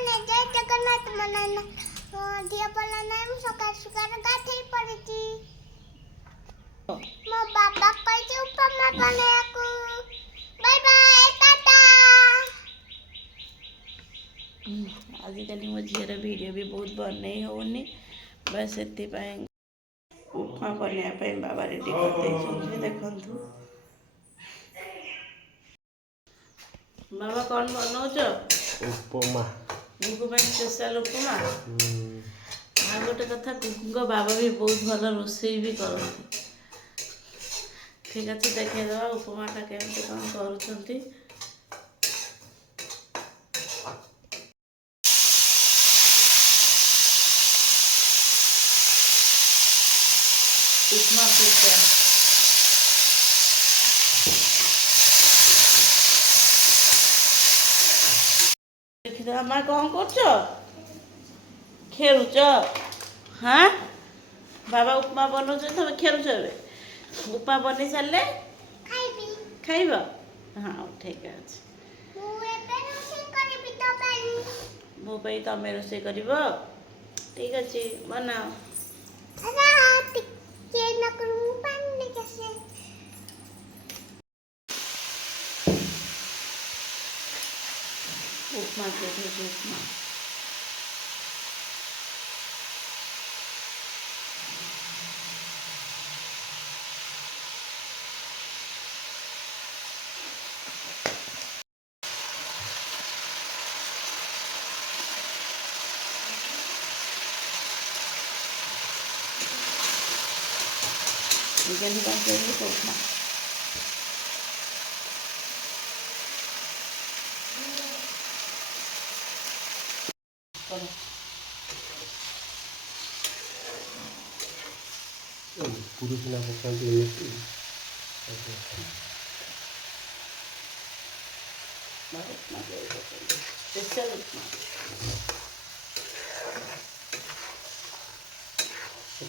ମାନେ ଜୟ ଜଗନ୍ନାଥ ମନାନା ଦିଅ ପଲା ନାଇଁ ମୁଁ ସକାଳ ସକାଳ ଗାଧେଇ ପଡିଛି। ମୋ ବାବା କହିଛି ଉପମା ବନେଇବାକୁ। ବାଏ ବାଏ ଟାଟା। ଆଜିକାଲି ମୋ ଝିଅର ଭିଡ଼ିଓ ବି ବହୁତ ବନେଇ ହେଉନି, ବାସ୍ ସେଥିପାଇଁ ଉପମା ବନେଇବା ପାଇଁ ବାବା ରେଡ଼ି କରିଦେଇଛନ୍ତି। ଦେଖନ୍ତୁ ବାବା କ'ଣ ବନଉଛ? ଉପମା। ଗୁଗୁ ପାଇଁ ସ୍ପେଶାଲ ଉପମା। ଆଉ ଗୋଟେ କଥା, ଗୁଗୁଙ୍କ ବାବା ବି ବହୁତ ଭଲ ରୋଷେଇ ବି କରନ୍ତି। ଠିକ୍ ଅଛି, ଦେଖେଇଦେବା ଉପମାଟା କେମିତି କ'ଣ କରୁଛନ୍ତି। ଉପମା ପ୍ରିପେୟାର। ଦେଖିଦେବା ମା କ'ଣ କରୁଛ? ଖେଳୁଛ? ହଁ, ବାବା ଉପମା ବନଉଛନ୍ତି, ତମେ ଖେଳୁଛ? ଏବେ ଉପମା ବନେଇ ସାରିଲେ ଖାଇବି। ଖାଇବ? ହଁ ଠିକ୍ ଅଛି। ମୁଁ ଏବେ ରୋଷେଇ କରିବି ତୋ ପାଇଁ। ମୋ ପାଇଁ ତମେ ରୋଷେଇ କରିବ? ଠିକ୍ ଅଛି, ବନାଅ। ଟିକେ ନକରୁ ମୁଁ ପାଣି ନେଇକି ଆସେ। ଉପମା କରିଦେଉଛି ଉପମା। Again, I'm going to go. पुरुष ना पकाते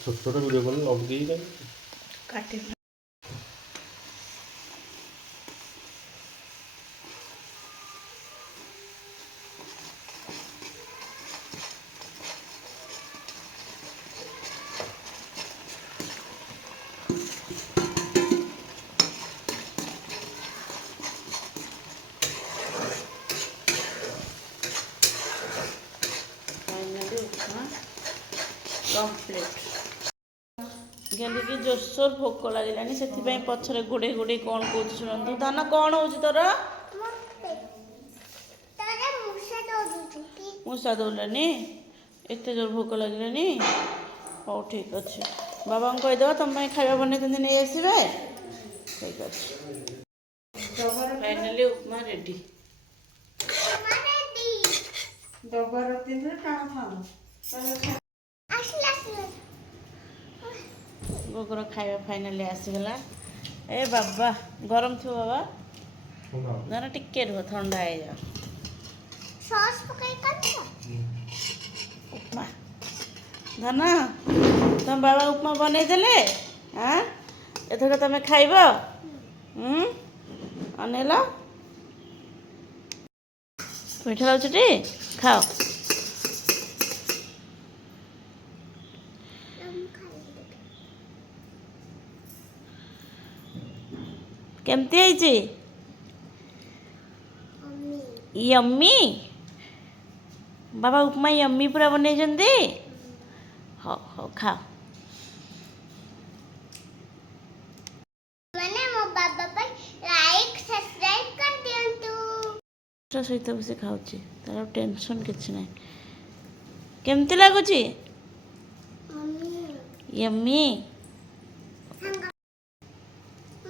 छोट छोट वीडियो बन लगे काटे कम्प्लीट। गेंदी जोरसोर भोक लगे से पछरे गोड़े गोड़े कौन कौन शुणु धान कौन हो तोर मूषा दौलानी एत जोर भोक लगे। हो ठीक अच्छे, बाबा को कहीदेव तुम खावा बन नहीं आसवे। ठीक अच्छे, फाइनाली उपमा रेडी। गोगर खाଇବା फाइनाली आसीगला। ए बाबा गरम थो बाबा ना ना टिके रुह ठंडा है जा सॉस पकाई कर उपमा धना तुम बाबा उपमा बनै देले। हाँ एथक तुम खाइब अनेला मीठा लाଗୁଛି खाओ। केमती है यम्मी बाबा उपमा यम्मी पूरा बनै जंदी। हो हो खाओ। माने मो बाबा पर लाइक सब्सक्राइब कर दियंतु। तो सहित बसे खाऊची तार टेंशन किछि नै। केमती लागुची यम्मी?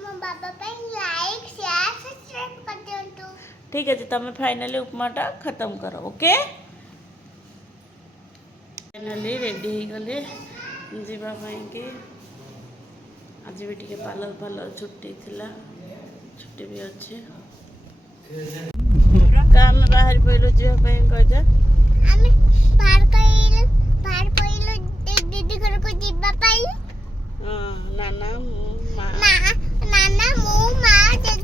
मो बाबा पर लाइक शेयर सब्सक्राइब कर दियंतु। ठीक है, तुम फाइनली उपमाटा खत्म करो। ओके, फाइनली रेडी हो गले जीवाई कि आज भी टे पार्लर पार्लर छुट्टी थिला, छुट्टी भी अच्छे काम बाहर पड़ो जावाई कह आमे बाहर पइलो दीदी घर को जीवा पाई। नाना मु मा नाना मु मा जज